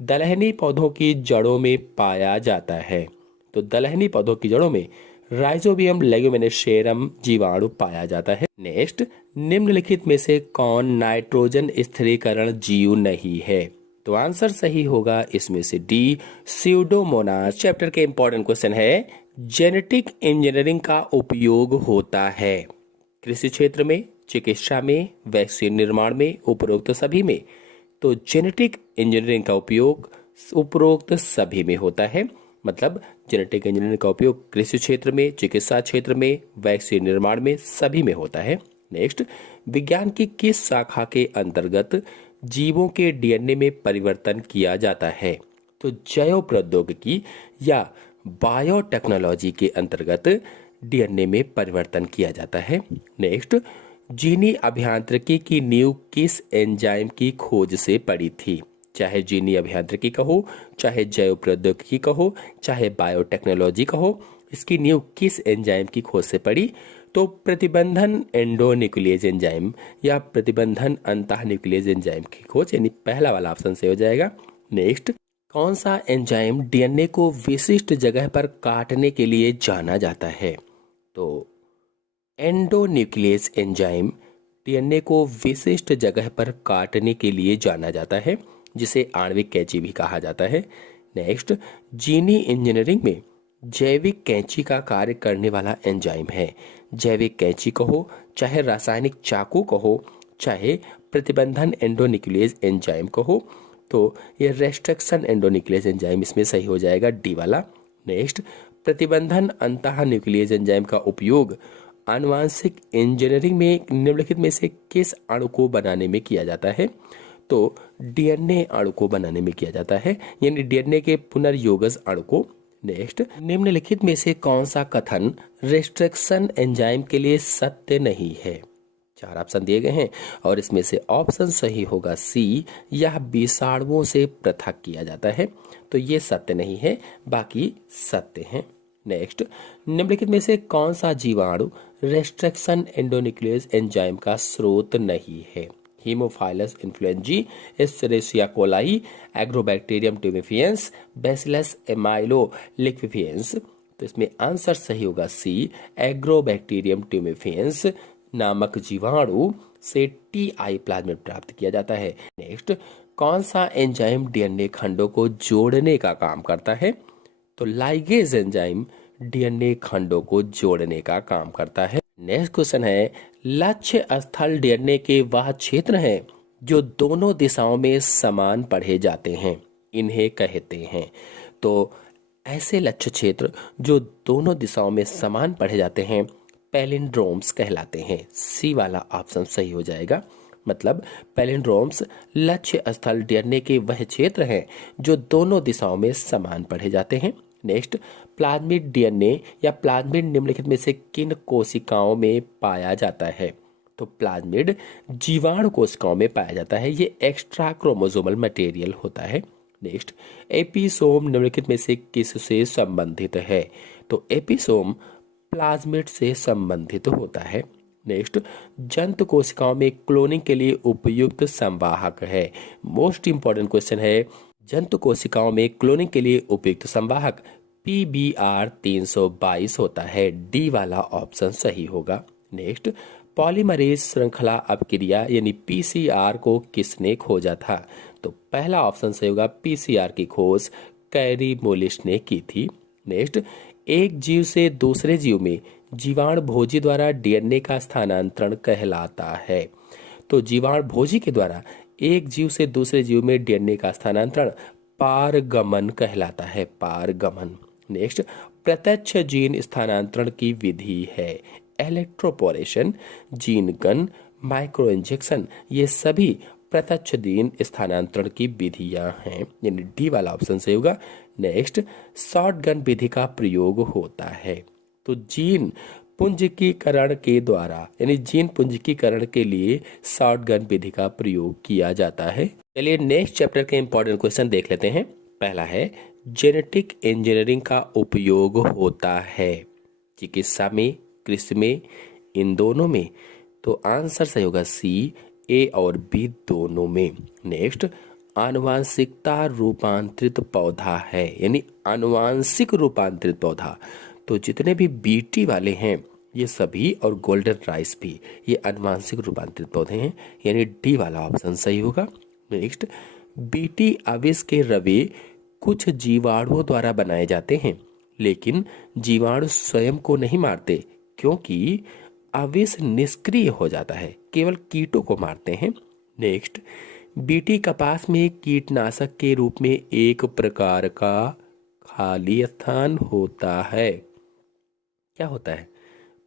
दलहनी पौधों की जड़ों में पाया जाता है। तो दलहनी पौधों की जड़ों में राइजोबियम लेगुमिनेशियरम जीवाणु पाया जाता है। नेक्स्ट, निम्नलिखित में से कौन नाइट्रोजन स्थिरीकरण जीव नहीं है? तो आंसर सही होगा इसमें से डी, स्यूडोमोनास। चैप्टर के इंपॉर्टेंट क्वेश्चन है, जेनेटिक इंजीनियरिंग का उपयोग होता है कृषि क्षेत्र में, चिकित्सा में, वैक्सीन निर्माण में, उपरोक्त सभी में? तो जेनेटिक इंजीनियरिंग का उपयोग उपरोक्त सभी में होता है, मतलब जेनेटिक इंजीनियरिंग का उपयोग कृषि क्षेत्र में, चिकित्सा क्षेत्र में, वैक्सीन निर्माण में, सभी में होता है। नेक्स्ट, विज्ञान की किस शाखा के अंतर्गत जीवों के डीएनए में परिवर्तन किया जाता है? तो जैव प्रौद्योगिकी या बायोटेक्नोलॉजी के अंतर्गत डीएनए में परिवर्तन किया जाता है। नेक्स्ट, जीनी अभियांत्रिकी की नींव किस एंजाइम की खोज से पड़ी थी? चाहे जीनी अभियांत्रिकी कहो, चाहे जैव प्रौद्योगिकी कहो, चाहे बायोटेक्नोलॉजी कहो, इसकी नींव किस एंजाइम की खोज से पड़ी? तो प्रतिबंधन एंडोन्यूक्लियेज एंजाइम या प्रतिबंधन अंतःन्यूक्लियेज एंजाइम की खोज, यानी पहला वाला ऑप्शन से हो जाएगा। नेक्स्ट, कौन सा एंजाइम डीएनए को विशिष्ट जगह पर काटने के लिए जाना जाता है? तो एंडोन्यूक्लियेज एंजाइम डीएनए को विशिष्ट जगह पर काटने के लिए जाना जाता है, जिसे आणविक कैंची भी कहा जाता है। नेक्स्ट, जीनी इंजीनियरिंग में जैविक कैंची का कार्य करने वाला एंजाइम है। जैविक कैंची कहो, चाहे रासायनिक चाकू कहो, चाहे प्रतिबंधन एंडोन्यूक्लियेज एंजाइम कहो, तो ये रेस्ट्रिक्शन एंडोन्यूक्लियेज एंजाइम इसमें सही हो जाएगा डी वाला। नेक्स्ट, प्रतिबंधन अंतःन्यूक्लियेज एंजाइम का उपयोग आनुवांशिक इंजीनियरिंग में निम्नलिखित में से किस अणु को बनाने में किया जाता है? तो डीएनए अणु को बनाने में किया जाता है, यानी डीएनए के पुनर्योगज अणु को। नेक्स्ट, निम्नलिखित में से कौन सा कथन रेस्ट्रिक्शन एंजाइम के लिए सत्य नहीं है? चार ऑप्शन दिए गए हैं और इसमें से ऑप्शन सही होगा सी, यह विषाणुओं से पृथक किया जाता है। तो ये सत्य नहीं है, बाकी सत्य हैं। नेक्स्ट, निम्नलिखित में से कौन सा जीवाणु रेस्ट्रिक्शन एंडोन्यूक्लियेज एंजाइम का स्रोत नहीं है? Haemophilus influenzae, Escherichia coli, Agrobacterium tumefaciens, Bacillus amyloliquefaciens. तो इसमें आंसर सही होगा सी, एग्रोबैक्टीरियम ट्यूमेफियंस नामक जीवाणु से टीआई प्लाज्मिड प्राप्त किया जाता है। नेक्स्ट, कौन सा एंजाइम डीएनए खंडों को जोड़ने का काम करता है? तो लाइगेज एंजाइम डीएनए खंडों को जोड़ने का काम करता है। नेक्स्ट क्वेश्चन है, लक्ष्य स्थल डीएनए के वह क्षेत्र हैं जो दोनों दिशाओं में समान पढ़े जाते हैं, इन्हें कहते हैं। तो ऐसे लक्ष्य क्षेत्र जो दोनों दिशाओं में समान पढ़े जाते हैं पैलिंड्रोम्स कहलाते हैं। सी वाला ऑप्शन सही हो जाएगा, मतलब पैलिंड्रोम्स लक्ष्य स्थल डीएनए के वह क्षेत्र हैं जो दोनों दिशाओं में समान पढ़े जाते हैं। नेक्स्ट, प्लाज्मिड डीएनए या प्लाज्मिड निम्नलिखित में से किन कोशिकाओं में पाया जाता है? तो प्लाज्मिड जीवाणु कोशिकाओं में पाया जाता है, ये एक्स्ट्रा क्रोमोसोमल मटेरियल होता है। नेक्स्ट, एपिसोम निम्नलिखित में से किससे संबंधित है? तो एपिसोम प्लाज्मिड से संबंधित होता है। नेक्स्ट, जंतु कोशिकाओं में क्लोनिंग के लिए उपयुक्त संवाहक है। मोस्ट इंपॉर्टेंट क्वेश्चन है, जंतु कोशिकाओं में क्लोनिंग के लिए उपयुक्त संवाहक PBR 322 होता है। डी वाला ऑप्शन सही होगा। नेक्स्ट, पॉलीमरेज श्रृंखला अपक्रिया यानी PCR को किसने खोजा था? तो पहला ऑप्शन सही होगा, PCR की खोज कैरी मोलिस ने की थी। नेक्स्ट, एक जीव से दूसरे जीव में जीवाणु भोजी द्वारा डीएनए का स्थानांतरण कहलाता है। तो जीवाणु भोजी के द्वारा एक जीव से दूसरे जीव में डीएनए का स्थानांतरण पारगमन कहलाता है, पारगमन। नेक्स्ट, प्रत्यक्ष जीन स्थानांतरण की विधि है electroporation, gene gun, micro injection. ये सभी प्रत्यक्ष जीन स्थानांतरण की विधियां हैं, यानी डी वाला ऑप्शन सही होगा। नेक्स्ट, शॉटगन विधि का प्रयोग होता है। तो जीन पुंजकीकरण के द्वारा, यानी जीन पुंजकीकरण के लिए शॉटगन विधि का प्रयोग किया जाता है। चलिए नेक्स्ट चैप्टर के इंपॉर्टेंट क्वेश्चन देख लेते हैं। पहला है, जेनेटिक इंजीनियरिंग का उपयोग होता है चिकित्सा में, कृषि में, इन दोनों में? तो आंसर सही होगा सी, ए और बी दोनों में। नेक्स्ट, आनुवांशिकता रूपांतरित पौधा है, यानी आनुवांशिक रूपांतरित पौधा। तो जितने भी बीटी वाले हैं ये सभी, और गोल्डन राइस भी, ये आनुवांशिक रूपांतरित पौधे हैं, यानी डी वाला ऑप्शन सही होगा। नेक्स्ट, बीटी आवेश के रवे कुछ जीवाणुओं द्वारा बनाए जाते हैं, लेकिन जीवाणु स्वयं को नहीं मारते क्योंकि आवेश निष्क्रिय हो जाता है, केवल कीटों को मारते हैं। नेक्स्ट, बीटी कपास में कीटनाशक के रूप में एक प्रकार का खाली स्थान होता है। क्या होता है?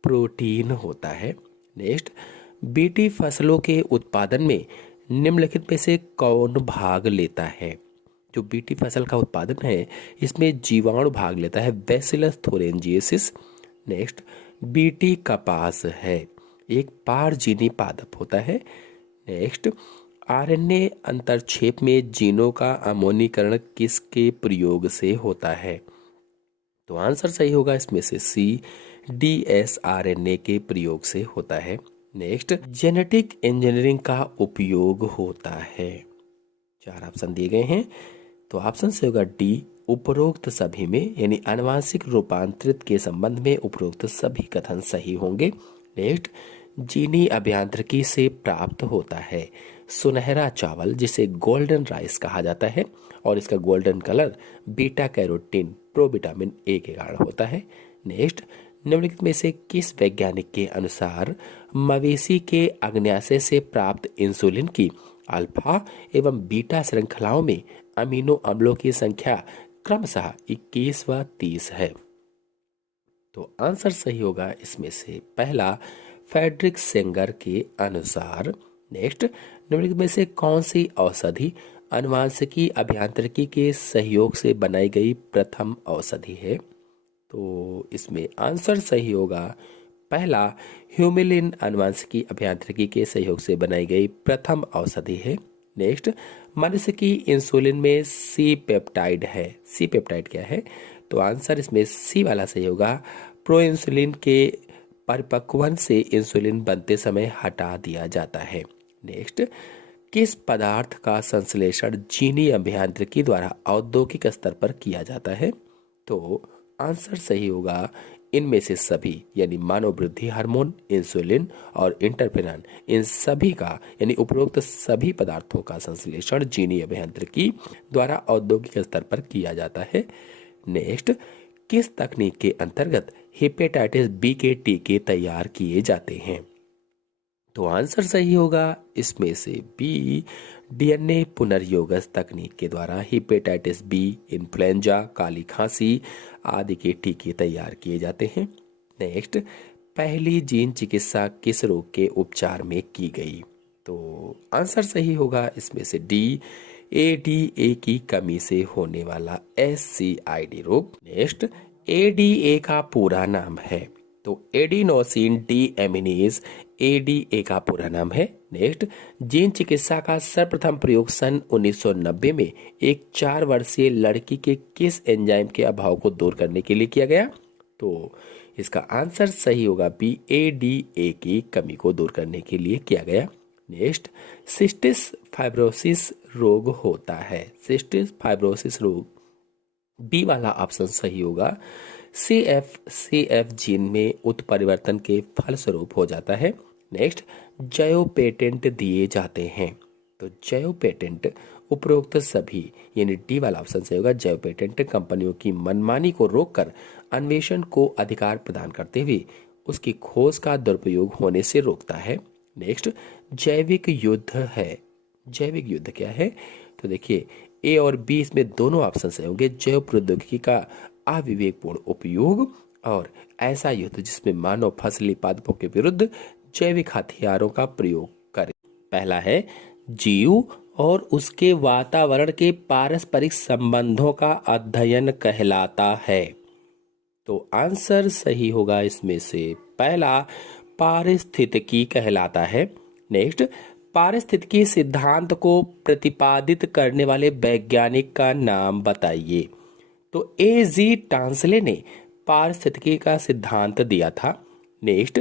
प्रोटीन होता है। नेक्स्ट, बीटी फसलों के उत्पादन में निम्नलिखित में से कौन भाग लेता है? जो बीटी फसल का उत्पादन है इसमें जीवाणु भाग लेता है, बैसिलस थोरेंजिएसिस। नेक्स्ट, बीटी कपास है, एक पारजीनी पादप होता है। नेक्स्ट, आरएनए अंतरक्षेप में जीनों का अमोनीकरण किसके प्रयोग से होता है? तो आंसर सही होगा इसमें से सी, डीएसआरएनए के प्रयोग से होता है। नेक्स्ट, जेनेटिक इंजीनियरिंग का उपयोग होता है। 4 ऑप्शन दिए गए हैं, तो ऑप्शन से होगा डी, उपरोक्त सभी में, यानी आनुवांशिक रूपांतरित के संबंध में उपरोक्त सभी कथन सही होंगे। नेक्स्ट, जीनी अभियांत्रिकी से प्राप्त होता है सुनहरा चावल, जिसे गोल्डन राइस कहा जाता है, और इसका golden colour beta carotene provitamin A के कारण होता है। नेक्स्ट, निम्नलिखित में से किस वैज्ञानिक के अनुसार मवेशी के अग्न्याशय से प्राप्त इंसुलिन की अल्फा एवं बीटा श्रृंखलाओं में अमीनो अम्लों की संख्या क्रमशः 21 व 30 है? तो आंसर सही होगा इसमें से पहला, फ्रेडरिक सेंगर के अनुसार। नेक्स्ट, निम्नलिखित में से कौन सी औषधि आनुवांशिकी अभियांत्रिकी के सहयोग से बनाई गई प्रथम औषधि है? तो इसमें आंसर सही होगा पहला, ह्यूमिलिन आनुवांशिकी अभियांत्रिकी के सहयोग से बनाई गई प्रथम औषधि है। नेक्स्ट, मनुष्य की इंसुलिन में सी पेप्टाइड है। सी पेप्टाइड क्या है? तो आंसर इसमें सी वाला सही होगा, प्रो इंसुलिन के परिपक्वन से इंसुलिन बनते समय हटा दिया जाता है। नेक्स्ट, किस पदार्थ का संश्लेषण जीनी अभियांत्रिकी द्वारा औद्योगिक स्तर पर किया जाता है? तो आंसर सही होगा इनमें से सभी, यानी मानव वृद्धि हार्मोन, इंसुलिन और इंटरफेरॉन, इन सभी का, यानी उपरोक्त सभी पदार्थों का संश्लेषण जीनी अभियांत्रिकी द्वारा औद्योगिक स्तर पर किया जाता है। नेक्स्ट, किस तकनीक के अंतर्गत हेपेटाइटिस बी के टीके तैयार किए जाते हैं? तो आंसर सही होगा इसमें से बी, डीएनए पुनर्योगस तकनीक के द्वारा हेपेटाइटिस बी, इन्फ्लुएंजा, काली खांसी आदि के टीके तैयार किए जाते हैं। नेक्स्ट, पहली जीन चिकित्सा किस रोग के उपचार में की गई? तो आंसर सही होगा इसमें से डी, एडीए की कमी से होने वाला एससीआईडी रोग। नेक्स्ट, एडीए का पूरा नाम है, तो एडिनोसिन डी एमिनेज एडीए का पूरा नाम है। नेक्स्ट, जीन चिकित्सा का सर्वप्रथम प्रयोग सन 1990 में एक 4 वर्षीय लड़की के किस एंजाइम के अभाव को दूर करने के लिए किया गया? तो इसका आंसर सही होगा बी, एडीए की कमी को दूर करने के लिए किया गया। नेक्स्ट, सिस्टिस फाइब्रोसिस रोग होता है। सिस्टिस फाइब्रोसिस रोग, बी वाला ऑप्शन सही होगा, सीएफ जीन में उत्परिवर्तन के फलस्वरूप हो जाता है। नेक्स्ट, जैव पेटेंट दिए जाते हैं, तो जैव पेटेंट उपरोक्त सभी, यानी डी वाला ऑप्शन सही होगा, जैव पेटेंट कंपनियों की मनमानी को रोककर अन्वेषण को अधिकार प्रदान करते हुए उसकी खोज का दुरुपयोग होने से रोकता है। नेक्स्ट, जैविक युद्ध है, जैविक युद्ध क्या है? तो देखिए, ए और बी इसमें दोनों ऑप्शन सही होंगे। जैव प्रौद्योगिकी का अविवेकपूर्ण उपयोग और ऐसा युद्ध जिसमें मानव फसली पादपों के विरुद्ध जैविक हथियारों का प्रयोग करे। पहला है जीव और उसके वातावरण के पारस्परिक संबंधों का अध्ययन कहलाता है। तो आंसर सही होगा इसमें से पहला, पारिस्थितिकी कहलाता है। नेक्स्ट, पारिस्थितिकी सिद्धांत को प्रतिपादित करने वाले वैज्ञानिक का नाम बताइए। तो ए जी टांसले ने पारिस्थितिकी का सिद्धांत दिया था। नेक्स्ट,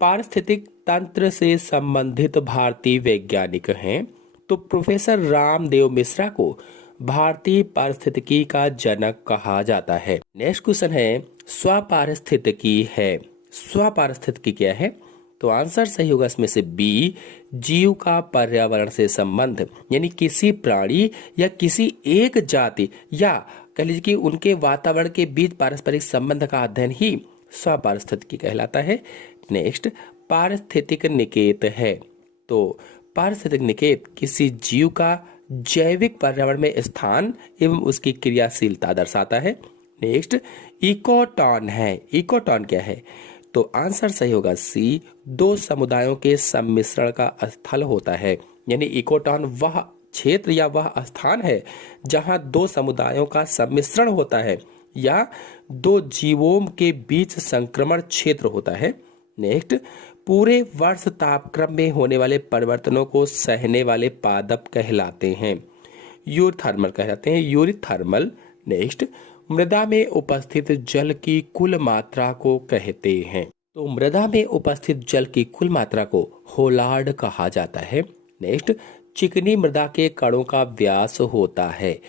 पारिस्थितिक तंत्र से संबंधित भारतीय वैज्ञानिक हैं तो प्रोफेसर रामदेव मिश्रा को भारतीय पारिस्थितिकी का जनक कहा जाता है। नेक्स्ट क्वेश्चन है स्वपारिस्थितिकी है। स्वपारिस्थितिकी क्या है? तो आंसर सही होगा इसमें से बी, जीव का पर्यावरण से संबंध, यानी किसी प्राणी या किसी एक जाति या कह लीजिए कि उनके वातावरण के बीच पारस्परिक संबंध का अध्ययन ही स्वपारिस्थितिकी कहलाता है। नेक्स्ट, पारिस्थितिक निकेत है। तो पारिस्थितिक निकेत किसी जीव का जैविक पर्यावरण में स्थान एवं उसकी क्रियाशीलता दर्शाता है। नेक्स्ट, इकोटॉन है। इकोटॉन क्या है? तो आंसर सही होगा सी, दो समुदायों के सम्मिश्रण का स्थल होता है। यानी इकोटॉन वह क्षेत्र या वह स्थान है जहां दो समुदायों का सम्मिश्रण होता है या दो जीवों के बीच संक्रमण क्षेत्र होता है। नेक्स्ट, पूरे वर्ष तापक्रम में होने वाले परिवर्तनों को सहने वाले पादप कहलाते हैं, यूरोथर्मल कहलाते हैं, यूरोथर्मल। नेक्स्ट, मृदा में उपस्थित जल की कुल मात्रा को कहते हैं। तो मृदा में उपस्थित जल की कुल मात्रा को होलार्ड कहा जाता है। नेक्स्ट, चिकनी मृदा के कणों का व्यास होता है।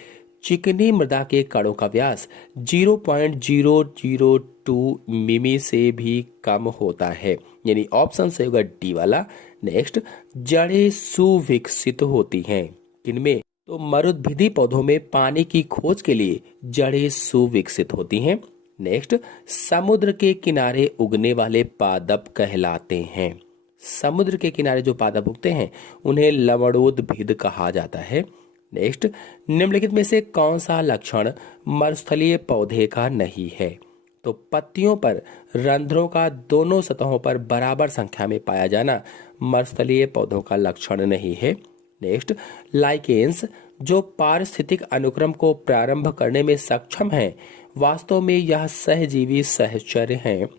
चिकनी मृदा के कणों का व्यास 0.002 मिमी से भी कम होता है, यानी ऑप्शन सही होगा डी वाला। नेक्स्ट, जड़ें सुविकसित होती हैं किनमें? तो मरुद्भिदी पौधों में पानी की खोज के लिए जड़ें सुविकसित होती हैं। नेक्स्ट, समुद्र के किनारे उगने वाले पादप कहलाते हैं। समुद्र के किनारे जो पादप उगते हैं उन्हें लवणोद्भिद कहा जाता है। नेक्स्ट, निम्नलिखित में से कौन सा लक्षण मरुस्थलीय पौधे का नहीं है? तो पत्तियों पर रंध्रों का दोनों सतहों पर बराबर संख्या में पाया जाना मरुस्थलीय पौधों का लक्षण नहीं है। नेक्स्ट, लाइकेन्स जो पारिस्थितिक अनुक्रम को प्रारंभ करने में सक्षम हैं, वास्तव में यह सहजीवी सहचर्य हैं,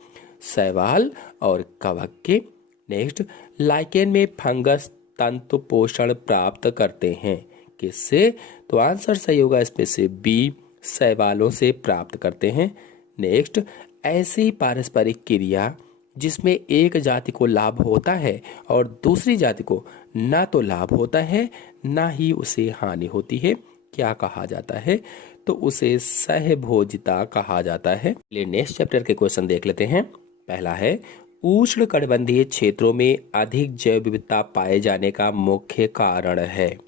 शैवाल और कवक के। नेक्स्ट, लाइकेन में फंगस तंतु पोषण प्राप्त करते हैं, किससे? तो आंसर सही होगा इसमें से बी, शैवालों से प्राप्त करते हैं। नेक्स्ट, ऐसी पारस्परिक क्रिया जिसमें एक जाति को लाभ होता है और दूसरी जाति को ना तो लाभ होता है ना ही उसे हानि होती है, क्या कहा जाता है? तो उसे सहभोजिता कहा जाता है। चलिए नेक्स्ट चैप्टर के क्वेश्चन देख लेते हैं। पहला है उष्ण कटिबंधीय क्षेत्रों में अधिक जैव विविधता पाए जाने का मुख्य कारण है।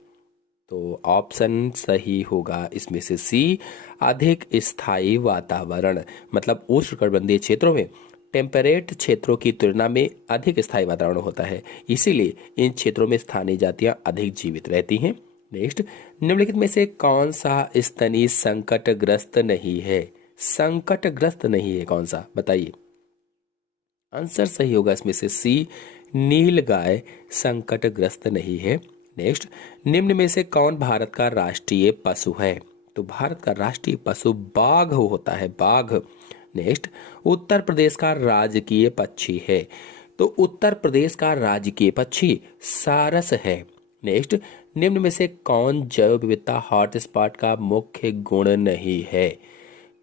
तो ऑप्शन सही होगा इसमें से सी, अधिक स्थायी वातावरण। मतलब उष्ण कटिबंधीय क्षेत्रों में टेम्परेट क्षेत्रों की तुलना में अधिक स्थायी वातावरण होता है, इसीलिए इन क्षेत्रों में स्थानीय जातियां अधिक जीवित रहती हैं। नेक्स्ट, निम्नलिखित में से कौन सा स्तनी संकटग्रस्त नहीं है? संकटग्रस्त नहीं है कौन सा, बताइए। आंसर सही होगा इसमें से सी, नीलगाय संकटग्रस्त नहीं है। नेक्स्ट, निम्न में से कौन भारत का राष्ट्रीय पशु है? तो भारत का राष्ट्रीय पशु बाघ होता है, बाघ। नेक्स्ट, उत्तर प्रदेश का राजकीय पक्षी है। तो उत्तर प्रदेश का राजकीय पक्षी सारस है। नेक्स्ट, निम्न में से कौन जैव विविधता हॉटस्पॉट का मुख्य गुण नहीं है?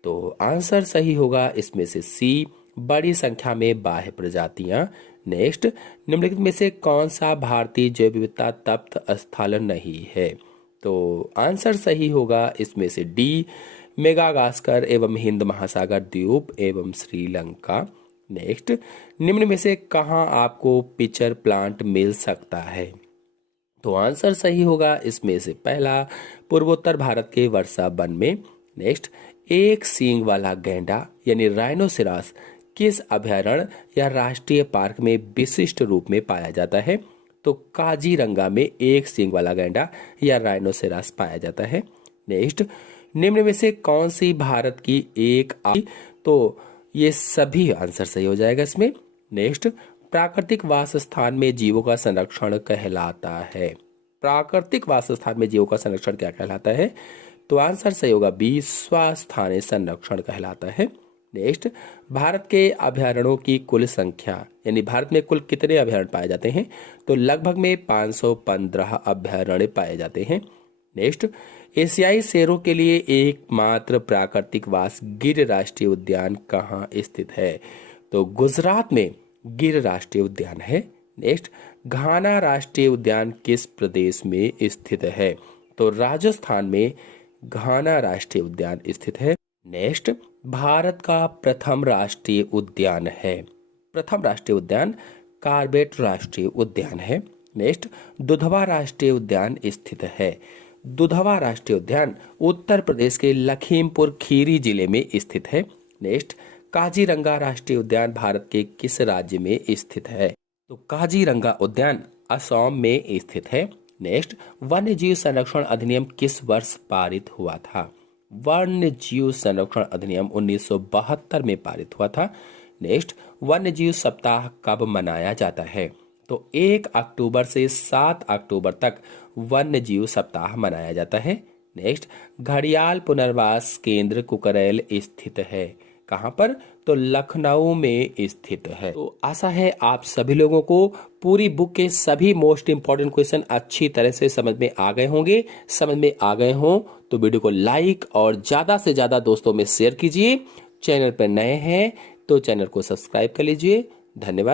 तो आंसर सही होगा इसमें से सी, बड़ी संख्या में बाह्य प्रजातियां। नेक्स्ट, निम्नलिखित में से कौन सा भारतीय जैव विविधता तप्त स्थल नहीं है? तो आंसर सही होगा इसमें से डी, मेगागास्कर एवं हिंद महासागर द्वीप एवं श्रीलंका। नेक्स्ट, निम्न में से कहां आपको पिचर प्लांट मिल सकता है? तो आंसर सही होगा इसमें से पहला, पूर्वोत्तर भारत के वर्षा वन में। नेक्स्ट, एक सींग वाला गैंडा यानी राइनोसेरॉस किस अभयारण्य या राष्ट्रीय पार्क में विशिष्ट रूप में पाया जाता है? तो काजीरंगा में एक सींग वाला गैंडा या राइनोसेरस पाया जाता है। नेक्स्ट, निम्न में से कौन सी भारत की एक तो ये सभी आंसर सही हो जाएगा इसमें। नेक्स्ट, प्राकृतिक वास स्थान में जीवों का संरक्षण कहलाता है। प्राकृतिक वास स्थान में जीवों का संरक्षण क्या कहलाता है? तो आंसर सही होगा बी, स्वास्थानीय संरक्षण कहलाता है। नेक्स्ट, भारत के अभयारण्यों की कुल संख्या, यानी भारत में कुल कितने अभयारण्य पाए जाते हैं? तो लगभग में 515 अभयारण्य पाए जाते हैं। नेक्स्ट, एशियाई शेरों के लिए एकमात्र प्राकृतिक वास गिर राष्ट्रीय उद्यान कहाँ स्थित है? तो गुजरात में गिर राष्ट्रीय उद्यान है। नेक्स्ट, घाना राष्ट्रीय उद्यान किस प्रदेश में स्थित है? तो राजस्थान में घाना राष्ट्रीय उद्यान स्थित है। नेक्स्ट, भारत का प्रथम राष्ट्रीय उद्यान है। प्रथम राष्ट्रीय उद्यान कार्बेट राष्ट्रीय उद्यान है। नेक्स्ट, दुधवा राष्ट्रीय उद्यान स्थित है। दुधवा राष्ट्रीय उद्यान उत्तर प्रदेश के लखीमपुर खीरी जिले में स्थित है। नेक्स्ट, काजीरंगा राष्ट्रीय उद्यान भारत के किस राज्य में स्थित है? तो काजीरंगा उद्यान असम में स्थित है। नेक्स्ट, वन्य जीव संरक्षण अधिनियम किस वर्ष पारित हुआ था? वन्य जीव संरक्षण अधिनियम 1972 में पारित हुआ था। नेक्स्ट, वन्य जीव सप्ताह कब मनाया जाता है? तो 1 अक्टूबर से 7 अक्टूबर तक वन्य जीव सप्ताह मनाया जाता है। नेक्स्ट, घड़ियाल पुनर्वास केंद्र कुकरेल स्थित है। कहाँ पर? तो लखनऊ में स्थित है। तो आशा है आप सभी लोगों को पूरी बुक के सभी मोस्ट इंपॉर्टेंट क्वेश्चन अच्छी तरह से समझ में आ गए होंगे। समझ में आ गए हों तो वीडियो को लाइक और ज्यादा से ज्यादा दोस्तों में शेयर कीजिए। चैनल पर नए हैं तो चैनल को सब्सक्राइब कर लीजिए। धन्यवाद।